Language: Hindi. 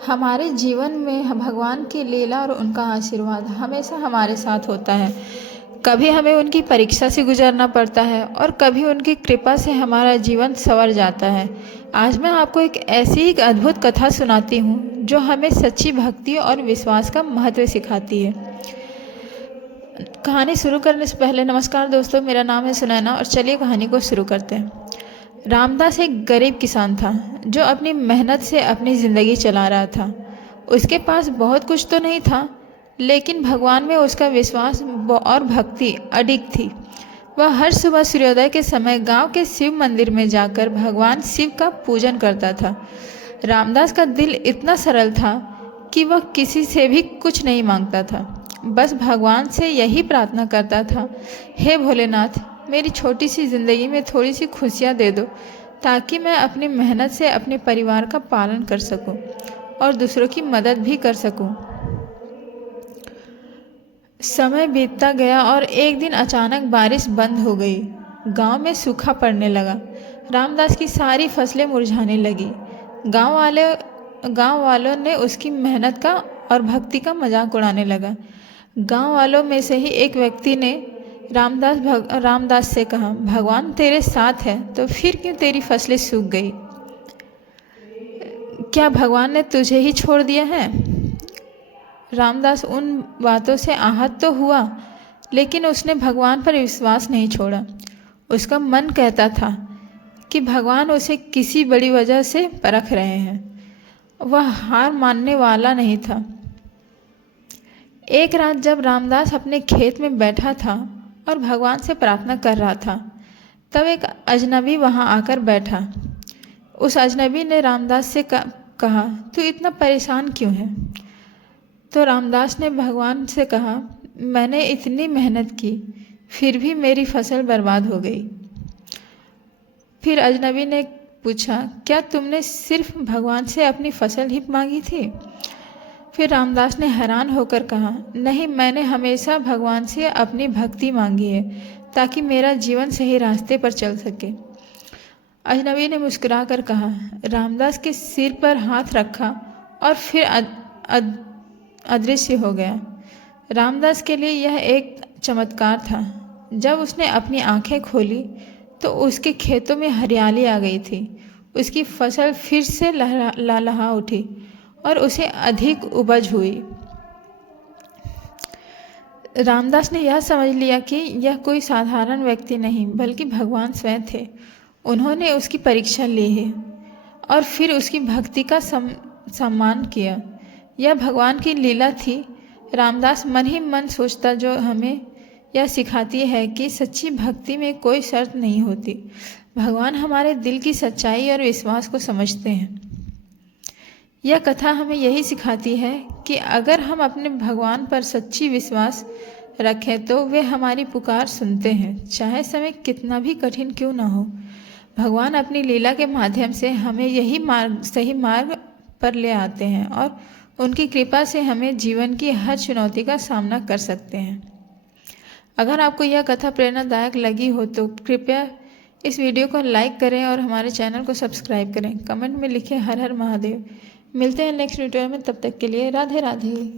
हमारे जीवन में भगवान की लीला और उनका आशीर्वाद हमेशा हमारे साथ होता है। कभी हमें उनकी परीक्षा से गुजरना पड़ता है और कभी उनकी कृपा से हमारा जीवन संवर जाता है। आज मैं आपको एक ऐसी एक अद्भुत कथा सुनाती हूँ जो हमें सच्ची भक्ति और विश्वास का महत्व सिखाती है। कहानी शुरू करने से पहले नमस्कार दोस्तों, मेरा नाम है सुनैना और चलिए कहानी को शुरू करते हैं। रामदास एक गरीब किसान था जो अपनी मेहनत से अपनी ज़िंदगी चला रहा था। उसके पास बहुत कुछ तो नहीं था, लेकिन भगवान में उसका विश्वास और भक्ति अडिग थी। वह हर सुबह सूर्योदय के समय गांव के शिव मंदिर में जाकर भगवान शिव का पूजन करता था। रामदास का दिल इतना सरल था कि वह किसी से भी कुछ नहीं मांगता था, बस भगवान से यही प्रार्थना करता था, हे भोलेनाथ, मेरी छोटी सी ज़िंदगी में थोड़ी सी खुशियाँ दे दो ताकि मैं अपनी मेहनत से अपने परिवार का पालन कर सकूं और दूसरों की मदद भी कर सकूं। समय बीतता गया और एक दिन अचानक बारिश बंद हो गई। गांव में सूखा पड़ने लगा। रामदास की सारी फसलें मुरझाने लगी। गांव वालों ने उसकी मेहनत का और भक्ति का मजाक उड़ाने लगा। गांव वालों में से ही एक व्यक्ति ने रामदास से कहा, भगवान तेरे साथ है तो फिर क्यों तेरी फसलें सूख गई? क्या भगवान ने तुझे ही छोड़ दिया है? रामदास उन बातों से आहत तो हुआ, लेकिन उसने भगवान पर विश्वास नहीं छोड़ा। उसका मन कहता था कि भगवान उसे किसी बड़ी वजह से परख रहे हैं। वह हार मानने वाला नहीं था। एक रात जब रामदास अपने खेत में बैठा था और भगवान से प्रार्थना कर रहा था, तब एक अजनबी वहां आकर बैठा। उस अजनबी ने रामदास से कहा, तू इतना परेशान क्यों है? तो रामदास ने भगवान से कहा, मैंने इतनी मेहनत की, फिर भी मेरी फसल बर्बाद हो गई। फिर अजनबी ने पूछा, क्या तुमने सिर्फ भगवान से अपनी फसल ही मांगी थी? फिर रामदास ने हैरान होकर कहा, नहीं, मैंने हमेशा भगवान से अपनी भक्ति मांगी है ताकि मेरा जीवन सही रास्ते पर चल सके। अजनबी ने मुस्कुराकर कहा। रामदास के सिर पर हाथ रखा और फिर अदृश्य हो गया। रामदास के लिए यह एक चमत्कार था। जब उसने अपनी आंखें खोली तो उसके खेतों में हरियाली आ गई थी। उसकी फसल फिर से लहलहा उठी और उसे अधिक उपज हुई। रामदास ने यह समझ लिया कि यह कोई साधारण व्यक्ति नहीं बल्कि भगवान स्वयं थे। उन्होंने उसकी परीक्षा ली है और फिर उसकी भक्ति का सम्मान किया। यह भगवान की लीला थी। रामदास मन ही मन सोचता, जो हमें यह सिखाती है कि सच्ची भक्ति में कोई शर्त नहीं होती। भगवान हमारे दिल की सच्चाई और विश्वास को समझते हैं। यह कथा हमें यही सिखाती है कि अगर हम अपने भगवान पर सच्ची विश्वास रखें तो वे हमारी पुकार सुनते हैं, चाहे समय कितना भी कठिन क्यों न हो। भगवान अपनी लीला के माध्यम से हमें सही मार्ग पर ले आते हैं और उनकी कृपा से हमें जीवन की हर चुनौती का सामना कर सकते हैं। अगर आपको यह कथा प्रेरणादायक लगी हो तो कृपया इस वीडियो को लाइक करें और हमारे चैनल को सब्सक्राइब करें। कमेंट में लिखें हर हर महादेव। मिलते हैं नेक्स्ट वीडियो में, तब तक के लिए राधे राधे।